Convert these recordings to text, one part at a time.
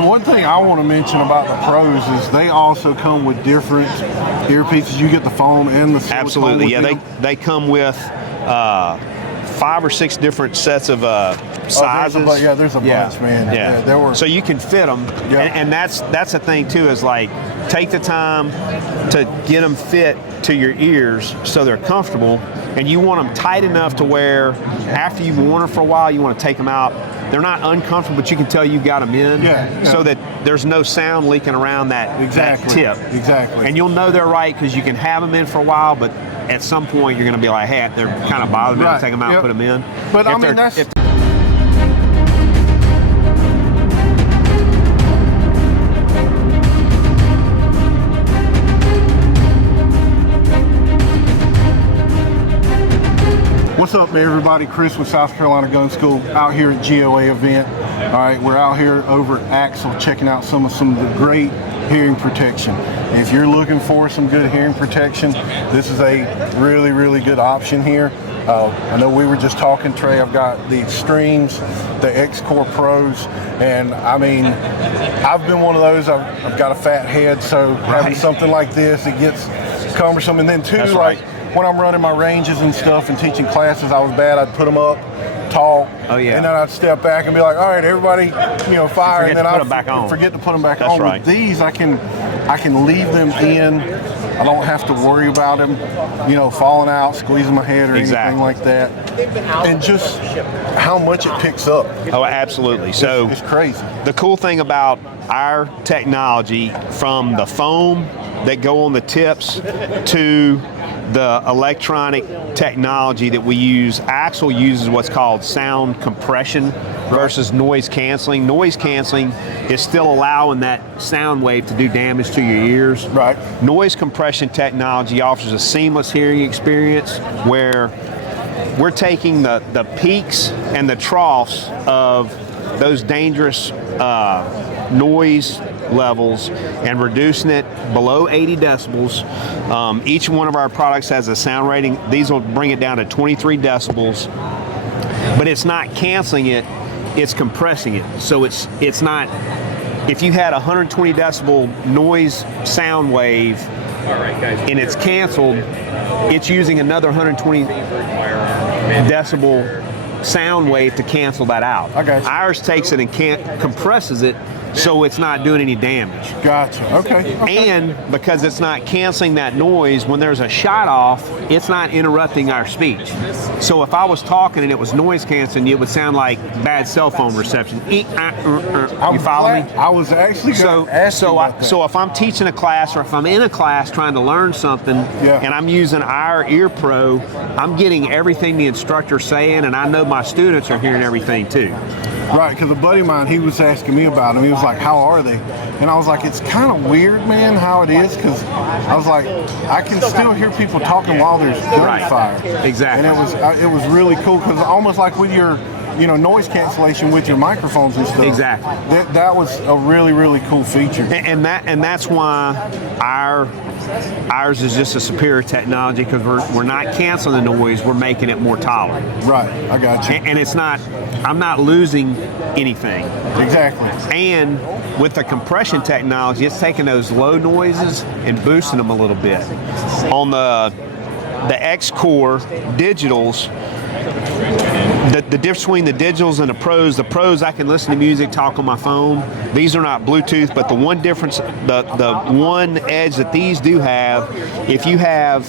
And one thing I want to mention about the Pros is they also come with different earpieces. You get the foam and the silicone. Absolutely, yeah. them. They come with 5 or 6 different sets of sizes. There's a bunch, man. Yeah. There were. So you can fit them, and that's the thing too. Is like take the time to get them fit to your ears so they're comfortable, and you want them tight enough to where after you've worn them for a while, you want to take them out. They're not uncomfortable, but you can tell you got them in, so that there's no sound leaking around that tip. Exactly. And you'll know they're right because you can have them in for a while, but at some point you're going to be like, hey, they're kind of bothering me. I'll take them out and put them in. But I mean, that's... What's up, everybody? Chris with South Carolina Gun School out here at GOA event. All right, we're out here over at AXIL checking out some of the great hearing protection. If you're looking for some good hearing protection, this is a really, really good option here. I know we were just talking, Trey, I've got the Extremes, the X-Core Pros, and I mean, I've been one of those. I've got a fat head, so having something like this, it gets cumbersome. And then too, when I'm running my ranges and stuff and teaching classes, I was bad. I'd put them up, talk, and then I'd step back and be like, all right, everybody, fire, and then I'd forget to put them back on. With these, I can leave them in. I don't have to worry about them, falling out, squeezing my head or anything like that. And just how much it picks up. Oh, absolutely. So it's crazy. The cool thing about our technology, from the foam that go on the tips to the electronic technology that we use, AXIL uses what's called sound compression versus noise canceling. Noise canceling is still allowing that sound wave to do damage to your ears. Right. Noise compression technology offers a seamless hearing experience where we're taking the peaks and the troughs of those dangerous noise levels and reducing it below 80 decibels. Each one of our products has a sound rating. These will bring it down to 23 decibels, but it's not canceling it, it's compressing it. So it's not, if you had a 120 decibel noise sound wave and it's canceled, it's using another 120 decibel sound wave to cancel that out. Ours takes it and compresses it, so it's not doing any damage. Gotcha. Okay. And because it's not canceling that noise, when there's a shot off, it's not interrupting our speech. So if I was talking and it was noise canceling, it would sound like bad cell phone reception. You follow me? I was actually going to ask you about that. So if I'm teaching a class, or if I'm in a class trying to learn something, and I'm using our Ear Pro, I'm getting everything the instructor's saying, and I know my students are hearing everything too. Right, because a buddy of mine, he was asking me about them. He was like, how are they? And I was like, it's kind of weird, man, how it is, because I was like, I can still hear people talking while there's gunfire. Exactly. And it was really cool, because almost like with your noise cancellation with your microphones and stuff. Exactly. That was a really, really cool feature. And that's why ours is just a superior technology, because we're not canceling the noise, we're making it more tolerant. Right, I got you. And it's not, I'm not losing anything. Exactly. And with the compression technology, it's taking those low noises and boosting them a little bit. On the X-Core digitals, the difference between the digitals and the pros, I can listen to music, talk on my phone. These are not Bluetooth, but the one difference, the one edge that these do have, if you have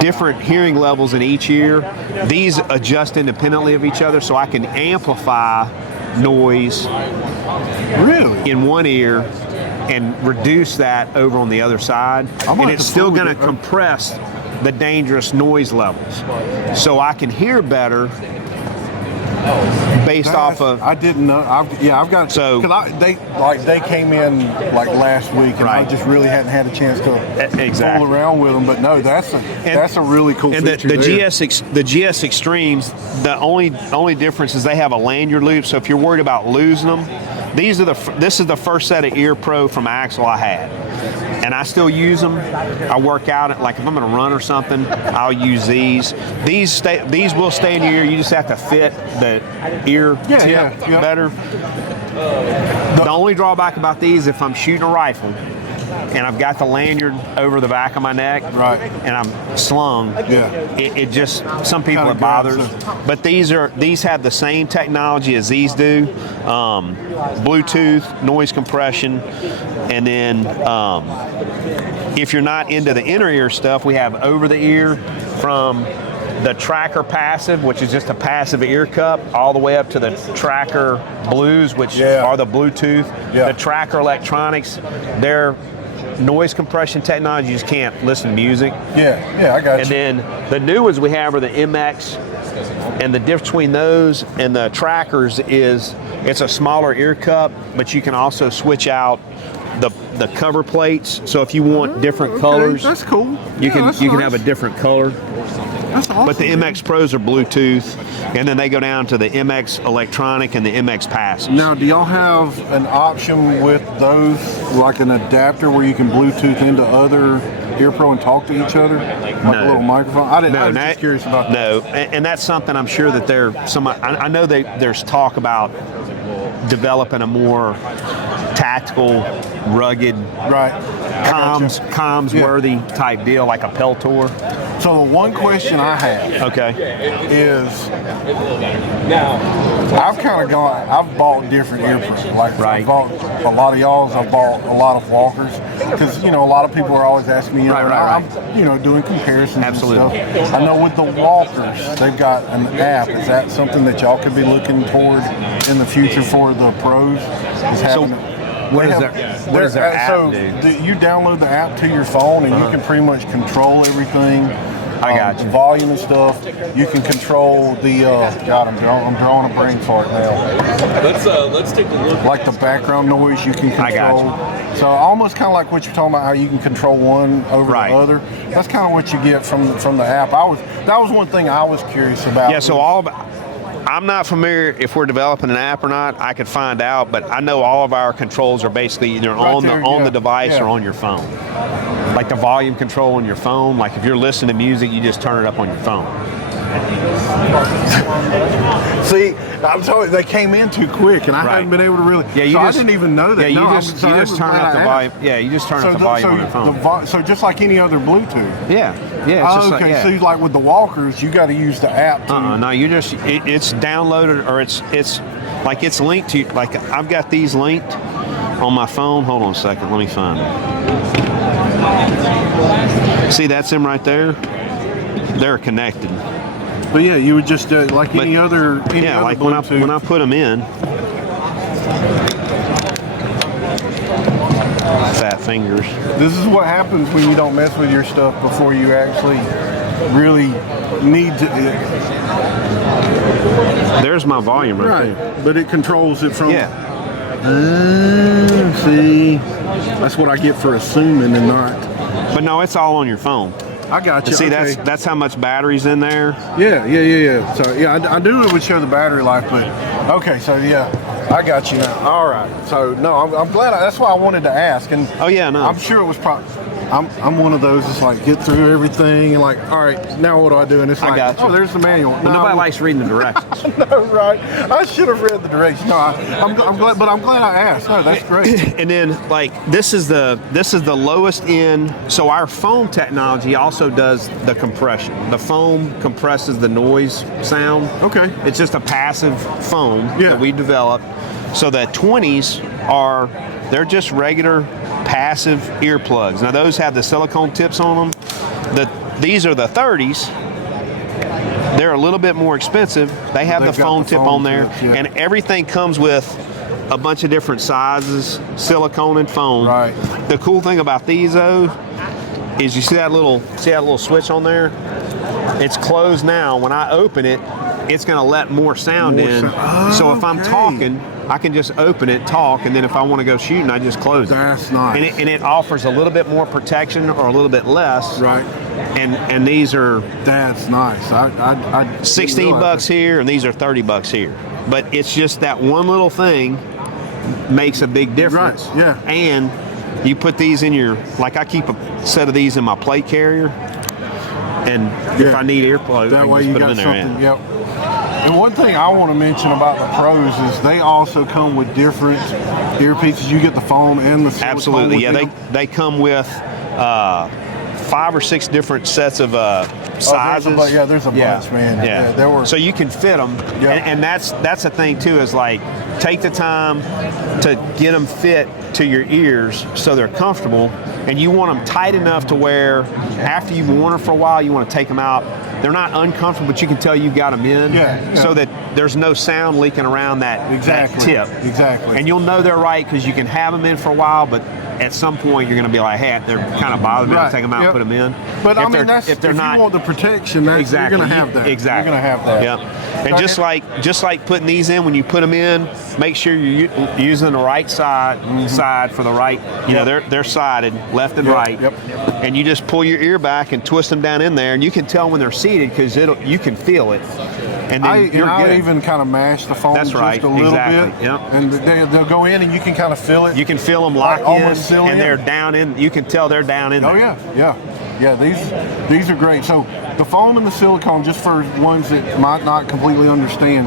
different hearing levels in each ear, these adjust independently of each other, so I can amplify noise in one ear and reduce that over on the other side. And it's still going to compress the dangerous noise levels, so I can hear better based off of. I didn't know. I've got, because they came in like last week, and I just really hadn't had a chance to fool around with them. But no, that's a really cool feature. And the GS Extremes, the only difference is they have a lanyard loop. So if you're worried about losing them, this is the first set of Ear Pro from AXIL I had. And I still use them. I work out, like if I'm going to run or something, I'll use these. These will stay in your ear. You just have to fit the ear tip better. The only drawback about these, if I'm shooting a rifle and I've got the lanyard over the back of my neck, Right. and I'm slung, it just, some people Kinda it bothers. grabs But these have the same technology as these do, Bluetooth, noise compression, and then if you're not into the inner ear stuff, we have over the ear from the tracker passive, which is just a passive ear cup, all the way up to the tracker blues, which are the Bluetooth. The tracker electronics, their noise compression technology, you just can't listen to music. I got you. And then the new ones we have are the MX, and the difference between those and the trackers is it's a smaller ear cup, but you can also switch out the cover plates. So if you want different colors, that's cool. You can have a different color. That's awesome. But the MX Pros are Bluetooth, and then they go down to the MX Electronic and the MX Passive. Now, do y'all have an option with those, like an adapter where you can Bluetooth into other Ear Pro and talk to each other, like a little microphone? I was just curious about that. No, and that's something I'm sure that I know there's talk about developing a more tactical, rugged, comms worthy type deal, like a Peltor. So the one question I have is, I've bought different ear pros. I've bought a lot of y'all's, I've bought a lot of walkers, because a lot of people are always asking me, I'm doing comparisons and stuff. I know with the walkers, they've got an app. Is that something that y'all could be looking toward in the future for the pros? What does their app do? You download the app to your phone, and you can pretty much control everything. I got you. The volume and stuff. You can control the. God, I'm drawing a brain fart now. Let's take a look. Like the background noise, you can control. I got you. So almost kind of like what you're talking about, how you can control one over the other. That's kind of what you get from the app. That was one thing I was curious about. Yeah. So I'm not familiar if we're developing an app or not. I could find out, but I know all of our controls are basically either on the device or on your phone. Like the volume control on your phone. Like if you're listening to music, you just turn it up on your phone. See, I'm telling you, they came in too quick, and I hadn't been able to really. I didn't even know that. Yeah, you just turn up the volume. Yeah, you just turn up the volume on your phone. So just like any other Bluetooth. Yeah. It's okay. So like with the walkers, you got to use the app. No, it's downloaded, or it's like it's linked to. Like I've got these linked on my phone. Hold on a second. Let me find them. See, that's them right there. They're connected. But yeah, you would just like any other like Bluetooth. when I put them in. Fat fingers. This is what happens when you don't mess with your stuff before you actually really need to. There's my volume right there. But it controls it from. See, that's what I get for assuming and not. But no, it's all on your phone. I got you. See, that's how much battery's in there. Yeah. So I knew it would show the battery life, but okay. So I got you now. All right. So no, I'm glad. That's why I wanted to ask. And I'm sure it was probably. I'm one of those that's like get through everything and like, all right, now what do I do? And it's like, there's the manual. But nobody likes reading the directions. No, right? I should have read the directions. No, I'm glad, but I'm glad I asked. No, that's great. And then like this is the lowest end. So our foam technology also does the compression. The foam compresses the noise sound. Okay. It's just a passive foam that we developed. So the 20s they're just regular passive earplugs. Now those have the silicone tips on them. These are the 30s. They're a little bit more expensive. They have the foam tip on there, and everything comes with a bunch of different sizes, silicone and foam. Right. The cool thing about these though is you see that little switch on there? It's closed now. When I open it, it's going to let more sound in. So if I'm talking, I can just open it, talk, and then if I want to go shooting, I just close it. That's nice. And it offers a little bit more protection or a little bit less. Right. And these are. That's nice. I $16 here, and these are $30 here. But it's just that one little thing makes a big difference. Right. Yeah. And you put these in your, like I keep a set of these in my plate carrier, and if I need earplugs, that way just you put them got in there. something. Yep. And one thing I want to mention about the pros is they also come with different earpieces. You get the foam and the silicone. Absolutely, yeah. them. They come with 5 or 6 different sets of sizes. There's a bunch, man. Yeah. There were. So you can fit them, and that's the thing too. Is like take the time to get them fit to your ears so they're comfortable, and you want them tight enough to where after you've worn them for a while, you want to take them out. They're not uncomfortable, but you can tell you've got them in, so that there's no sound leaking around that tip. Exactly. And you'll know they're right because you can have them in for a while, but at some point you're going to be like, hey, they're kind of bothering me. I'll take them out and put them in. But if I mean, if they're not, you want the protection, you're going to have that. Exactly. You're going to have that. Yeah. And just like putting these in, when you put them in, make sure you're using the right side for the right. You know, they're sided left and right. Yep. And you just pull your ear back and twist them down in there, and you can tell when they're seated because you can feel it. And then I even kind of mash the foam just a little bit. Yep. And they'll go in and you can kind of feel it. You can feel them lock almost in, and they're down in. You can tell they're down in there. Oh, yeah. These are great. So the foam and the silicone, just for ones that might not completely understand,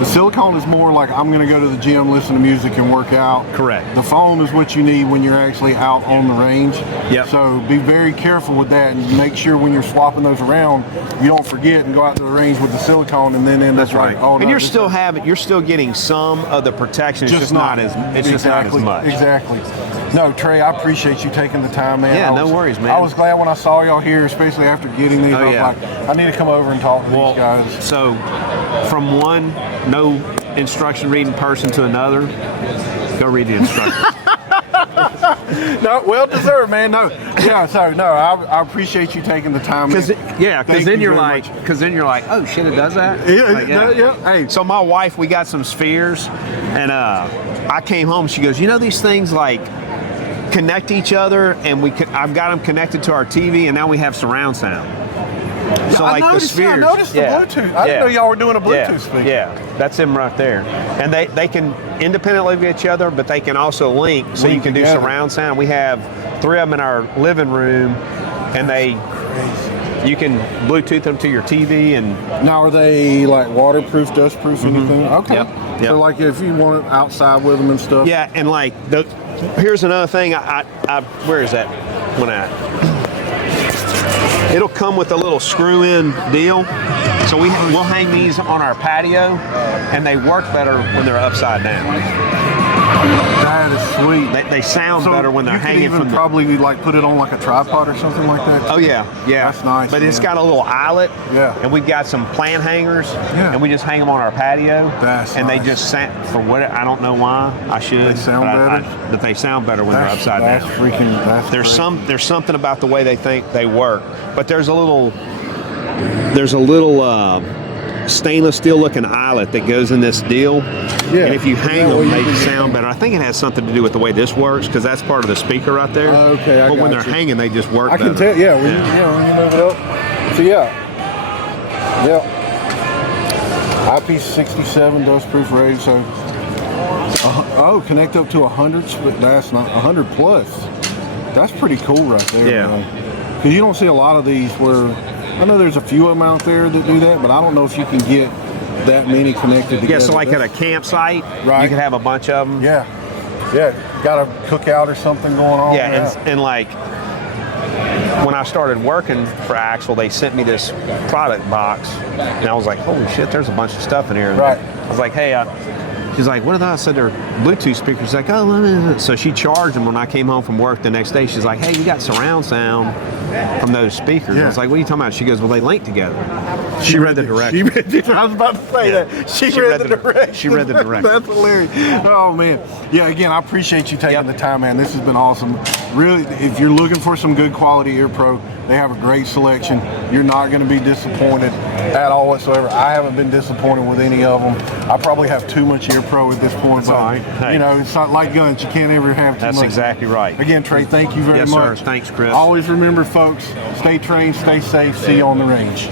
the silicone is more like I'm going to go to the gym, listen to music, and work out. Correct. The foam is what you need when you're actually out on the range. Yep. So be very careful with that, and make sure when you're swapping those around, you don't forget and go out to the range with the silicone and then end up like, oh no. And you're still getting some of the protection. It's just not as much. Exactly. No, Trey, I appreciate you taking the time, man. Yeah, no worries, man. I was glad when I saw y'all here, especially after getting these. I was like, I need to come over and talk to these guys. So, from one no instruction reading person to another, go read the instructions. No, well deserved, man. No, I appreciate you taking the time. Because then you're like, oh shit, it does that. Yeah. Hey, so my wife, we got some spheres, and I came home. She goes, you know, these things like connect each other, and I've got them connected to our TV, and now we have surround sound. So I noticed the Bluetooth. I didn't know y'all were doing a Bluetooth speaker. Yeah, that's them right there. And they can independently of each other, but they can also link, so you can do surround sound. We have 3 of them in our living room, and you can Bluetooth them to your TV. And now, are they like waterproof, dustproof, anything? Okay. Yep. So like if you want it outside with them and stuff. Yeah, and like here's another thing. I where is that one at? It'll come with a little screw-in deal. So we'll hang these on our patio, and they work better when they're upside down. That is sweet. They sound better when they're hanging from probably like put it on like a tripod or something like that. Oh yeah. That's nice. But it's got a little eyelet. Yeah. And we've got some plant hangers. Yeah. And we just hang them on our patio. That's and nice. they just sound, for what I don't know why I should. They sound better. But they sound better when they're upside down. There's something about the way they think they work. But there's a little stainless steel looking eyelet that goes in this deal. Yeah. And if you hang them, they sound better. I think it has something to do with the way this works, because that's part of the speaker right there. Okay, But when they're hanging, they just work better. I can tell, when you move it up. So IP67 dustproof rated, so connect up to 100, but that's not 100 plus. That's pretty cool right there. Yeah. Because you don't see a lot of these where, I know there's a few of them out there that do that, but I don't know if you can get that many connected together. Yeah, so like at a campsite, you can have a bunch of them. Yeah, got a cookout or something going on. Yeah, and like when I started working for AXIL, they sent me this product box, and I was like, holy shit, there's a bunch of stuff in here. And I was like, hey, she's like, what are those? I said, they're Bluetooth speakers. She's like, oh, so she charged them when I came home from work the next day. She's like, hey, you got surround sound from those speakers. I was like, what are you talking about? She goes, well, they link together. She read the directions. I was about to say that. She read the directions. She read the directions. That's hilarious. Oh, man. Yeah, again, I appreciate you taking the time, man. This has been awesome. Really, if you're looking for some good quality ear pro, they have a great selection. You're not going to be disappointed at all whatsoever. I haven't been disappointed with any of them. I probably have too much ear pro at this point. That's all right. Hey. You know, it's not like guns. You can't ever have too much. That's exactly right. Again, Trey, thank you very much. Yes, sir. Thanks, Chris. Always remember, folks, stay trained, stay safe. See you on the range.